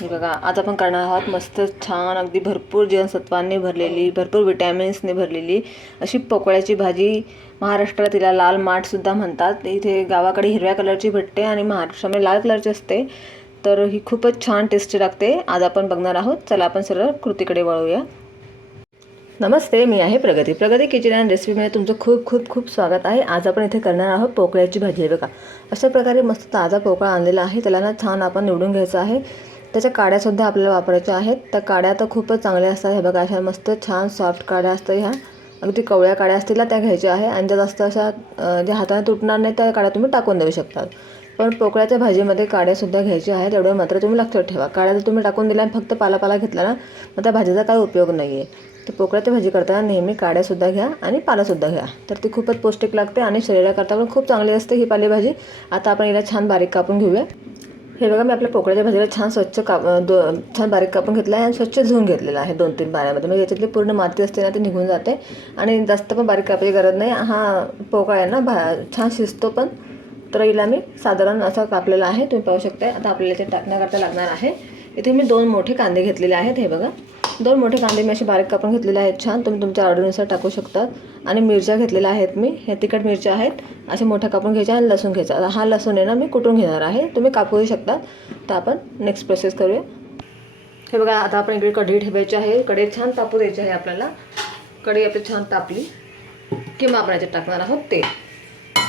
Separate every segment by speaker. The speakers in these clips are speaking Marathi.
Speaker 1: हे बघा आज आपण करणार आहोत मस्त छान अगदी भरपूर जीवनसत्वांनी भरलेली भरपूर विटॅमिन्सने भरलेली अशी पकोळ्याची भाजी महाराष्ट्रात तिला लाल माठसुद्धा म्हणतात. इथे गावाकडे हिरव्या कलरची भेटते आणि महाराष्ट्रामध्ये लाल कलरची असते. तर ही खूपच छान टेस्टी लागते. आज आपण बघणार आहोत. चला आपण सरळ कृतीकडे वळूया. नमस्ते मी आहे प्रगती. प्रगती किचन अँड रेसिपीमध्ये तुमचं खूप खूप खूप स्वागत आहे. आज आपण इथे करणार आहोत पोकळ्याची भाजी. आहे बघा अशा प्रकारे मस्त ताजा पोकळा आणलेला आहे. त्याला ना छान आपण निवडून घ्यायचं आहे. त्याच्या काड्यासुद्धा आपल्याला वापरायच्या आहेत. त्या काड्या तर खूपच चांगल्या असतात. हे बघा अशा मस्त छान सॉफ्ट काड्या असतात ह्या. अगदी कवळ्या काड्या असतील ना त्या घ्यायच्या आहे. आणि ज्या जास्त अशा ज्या हाताने तुटणार नाही त्या काड्या तुम्ही टाकून देऊ शकतात. पण पोकळ्याच्या भाजीमध्ये काड्यासुद्धा घ्यायच्या आहेत. एवढं मात्र तुम्ही लक्षात ठेवा. काड्या जर तुम्ही टाकून दिल्या आणि फक्त पालापाला घेतला ना मग त्या भाजीचा काही उपयोग नाही आहे तर पोकळ्याची भाजी करताना नेहमी काड्यासुद्धा घ्या आणि पालासुद्धा घ्या. तर ती खूपच पौष्टिक लागते आणि शरीराकरता पण खूप चांगली असते ही पालेभाजी. आता आपण हिला छान बारीक कापून घेऊया. हे बघा मी आपल्या पोकळ्याच्या भाजीला छान स्वच्छ काप दो छान बारीक कापून घेतला आहे आणि स्वच्छ धुवून घेतलेला आहे दोन तीन पाण्यामध्ये म्हणजे याच्यातली पूर्ण माती असते ना ती निघून जाते. आणि जास्त पण बारीक कापायची गरज नाही. हा पोकळा आहे ना भा छान शिजतो पण. तर हिला मी साधारण असा कापलेला आहे. तुम्ही पाहू शकता आता आपल्याला ते टाकण्याकरता लागणार आहे. इथे मी दोन मोठे कांदे घेतलेले आहेत हे बघा. दोन मोठे कांदे मी असे बारीक कापून घेतलेले आहेत छान. तुम्ही तुमच्या ऑर्डरनुसार टाकू शकतात आणि मिरच्या घेतलेल्या आहेत मी. हे तिखट मिरच्या आहेत. असे मोठ्या कापून घ्यायच्या आणि लसूण घ्यायचा. हा लसूण आहे ना मी कुटून घेणार आहे? तुम्ही कापूही शकता. तर आपण नेक्स्ट प्रोसेस करूया. हे बघा आता आपण इकडे कढई ठेवायची आहे. कढई छान तापू द्यायची आहे आपल्याला. कढई आपली छान तापली किंवा आपण याच्यात टाकणार आहोत तेल.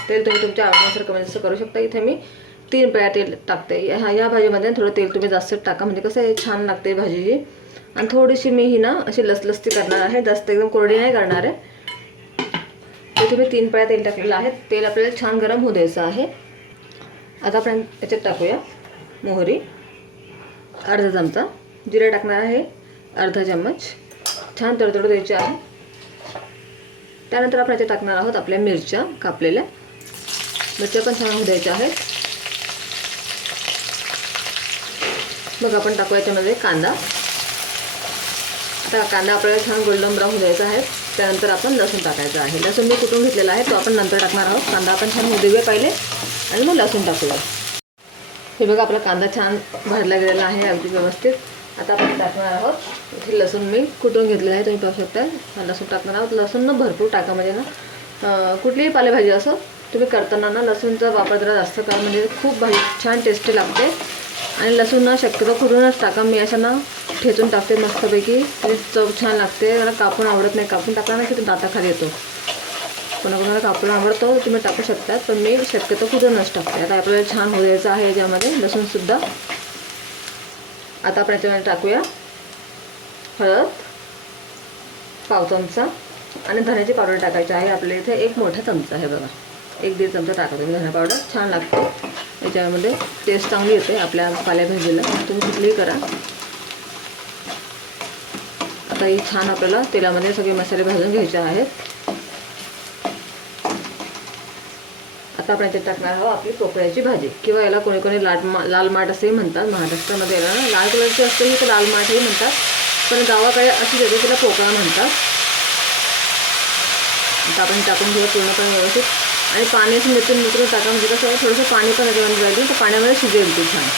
Speaker 1: तेल तुम्ही तुमच्या आवडीनुसार कमी जास्त करू शकता. इथे मी तीन पळ्या तेल टाकते. ह्या या भाजीमध्ये थोडं तेल तुम्ही जास्त टाका. म्हणजे कसं आहे छान लागते भाजी ही. आणि थोडीशी मी ही ना अशी लसलसती करणार आहे. जास्त एकदम कोरडी नाही करणार आहे. तिथे तुम्ही तीन पळ्या तेल टाकलेलं आहे. तेल आपल्याला छान गरम होऊ द्यायचं आहे. आता आपण याच्यात टाकूया मोहरी. अर्धा चमचा. जिरे टाकणार आहे. अर्धा चम्मच. छान तडतडू द्यायचे आहे. त्यानंतर आपण याच्यात टाकणार आहोत आपल्या मिरच्या कापलेल्या. मिरच्या पण छान होऊ द्यायच्या आहेत. मग आपण टाकू याच्यामध्ये कांदा. आता कांदा आपल्याला छान गोल्डन ब्राऊन द्यायचा आहे. त्यानंतर आपण लसूण टाकायचं आहे. लसूण मी कुठून घेतलेला आहे तो आपण नंतर टाकणार आहोत. कांदा आपण छान होऊ देऊया पहिले आणि मग लसूण टाकूया. हे बघा आपला कांदा छान भाजला गेलेला आहे अगदी व्यवस्थित. आता आपण टाकणार आहोत. हे लसूण मी कुठून घेतलेलं आहे तुम्ही पाहू शकता. लसूण टाकणार आहोत. लसूण ना भरपूर टाका म्हणजे ना कुठलीही पालेभाजी असो तुम्ही करताना ना लसूणचा वापर जरा जास्त करा. म्हणजे खूप भाजी छान टेस्टी लागते. आणि लसूण ना शक्यतो कुठूनच टाका. मी अशा ना ठेचून टाकते मस्तपैकी. तरी चव छान लागते. जरा कापून आवडत नाही. कापून टाकला ना की तो दाताखाली येतो. कोणाकोणाला कापून आवडतो तुम्ही टाकू शकतात. पण मी शक्यतो कुठूनच टाकते. आता आपल्याला छान होऊ द्यायचं आहे याच्यामध्ये. लसूणसुद्धा आता आपण याच्यामध्ये टाकूया. हळद पाव चमचा आणि धण्याची पावडर टाकायची आहे. आपल्या इथे एक मोठा चमचा आहे बघा. एक दीड चमचा टाका तुम्ही धना पावडर. छान लागते. याच्यामध्ये टेस्ट चांगली येते आपल्या पालेभाजीला. तुम्ही कुठलीही करा. आता ही छान आपल्याला तेलामध्ये सगळे मसाले भाजून घ्यायचे आहेत. आता आपण याच्यात टाकणार आहोत आपली पोकळ्याची भाजी. किंवा याला कोणी कोणी लाल मा लाल माठ असेही म्हणतात. महाराष्ट्रामध्ये याला लाल कलरची असते ही तर लाल माठही म्हणतात. पण गावाकडे अशी देते तिला पोकळा म्हणतात. आता आपण टाकून घेऊया पूर्णपणे व्यवस्थित. आणि पाणी असं मिळून टाका. म्हणजे कसं थोडंसं पाणी पण याच्यामध्ये जाईल. तर पाण्यामध्ये शिजेल ती छान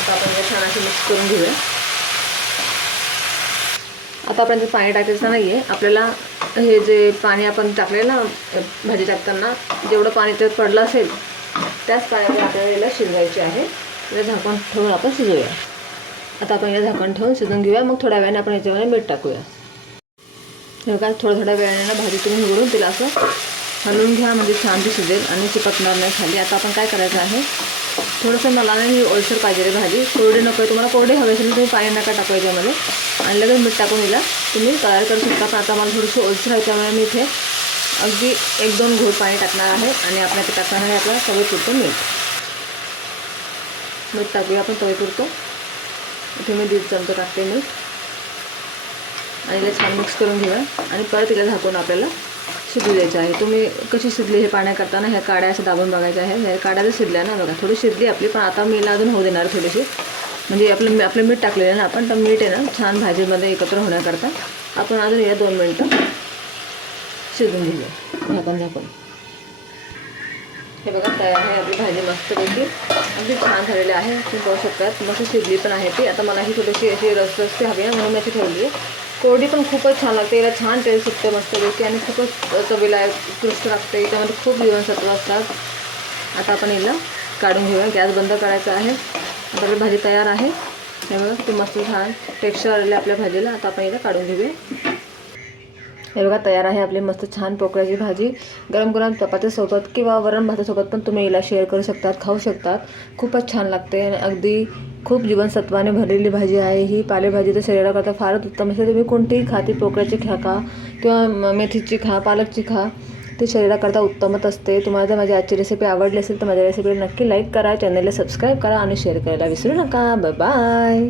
Speaker 1: आता आपण हे छान असे मिक्स करून घेऊया. आता आपण जे पाणी टाकायचं नाही आहे आपल्याला हे जे पाणी आपण टाकलेलं ना भाजी टाकताना जेवढं पाणी त्यात पडलं असेल त्याच पाण्यावर आपल्याला याला शिजवायचे आहे. याला झाकण ठेवून आपण शिजवूया. आता आपण याला झाकण ठेवून शिजवून घेऊया. मग थोड्या वेळाने आपण याच्यामध्ये मीठ टाकूया. हे बघा थोड्या थोड्या वेळाने ना भाजी तुम्ही निवडून तिला असं हलवून घ्या. म्हणजे छान ती शिजेल आणि चिपकणार नाही खाली. आता आपण काय करायचं आहे? थोडंसं मला नाही ओलसर पाहिजे रे भाजी. कोरडी नको आहे. तुम्हाला कोरडी हवे असेल तुम्ही पाणी नका टाकू याच्यामध्ये. आणि लगेच मीठ टाकून दिला तुम्ही तयार करू शकता. पण आता मला थोडीशी ओलसर आहे त्यामुळे मी इथे अगदी एक दोन घोट पाणी टाकणार आहे आणि आपल्या इथे टाकणार आहे आपला तवेपुरतं मीठ. मीठ टाकूया आपण तवेपुरतं. इथे मी दीड चमचा टाकते मीठ. आणि इला छान मिक्स करून घेऊया. आणि परत तिला झाकून आपल्याला शिजू द्यायचं आहे तुम्ही कशी शिजली हे पाण्या करताना ह्या काड्या असं दाबून बघायच्या आहे ह्या काड्या जर शिजल्या ना बघा. थोडी शिजली आपली पण आता मी अजून होऊ देणार थोडीशी. म्हणजे आपलं आपलं मीठ टाकलेलं ना आपण तर मीठ आहे ना छान भाजीमध्ये एकत्र होण्याकरता आपण अजून या दोन मिनटं शिजून घेऊया. झाकण झाकून हे बघा तयार आहे आपली भाजी मस्तपैकी. अगदी छान झालेली आहे. तुम्ही पाहू शकतात. मस्त शिजली पण आहे ती. आता मला ही थोडीशी अशी रसरसती हवी आहे म्हणून मी अशी ठेवली आहे. कोरडी पण खूपच छान लागते. याला छान टेस्ट सुटते मस्तपैकी आणि खूपच चवीला उत्कृष्ट लागते. याच्यामध्ये खूप जीवनसत्व असतात. आता आपण हिला काढून घेऊया. गॅस बंद करायचा आहे. आपली भाजी तयार आहे. त्यामुळे ती ते मस्त छान टेक्स्चर आलेलं आहे आपल्या भाजीला. आता आपण हिला काढून घेऊया. हे बघा तयार आहे आपली मस्त छान पोकळ्याची भाजी. गरम गरम चपातीसोबत किंवा वरण भातासोबत पण तुम्ही हिला शेअर करू शकतात खाऊ शकतात. खूपच छान लागते आणि अगदी खूप जीवनसत्वाने भरलेली भाजी आहे ही. पालेभाजी तर शरीराकरता फारच उत्तम असते. तुम्ही कोणतीही खा ती पोकळ्याची खा का किंवा म- मेथीची खा पालकची खा ती शरीराकरता उत्तमच असते. तुम्हाला जर माझी आजची रेसिपी आवडली असेल तर माझ्या रेसिपीला नक्की लाईक करा चॅनलला सबस्क्राईब करा आणि शेअर करायला विसरू नका. बाय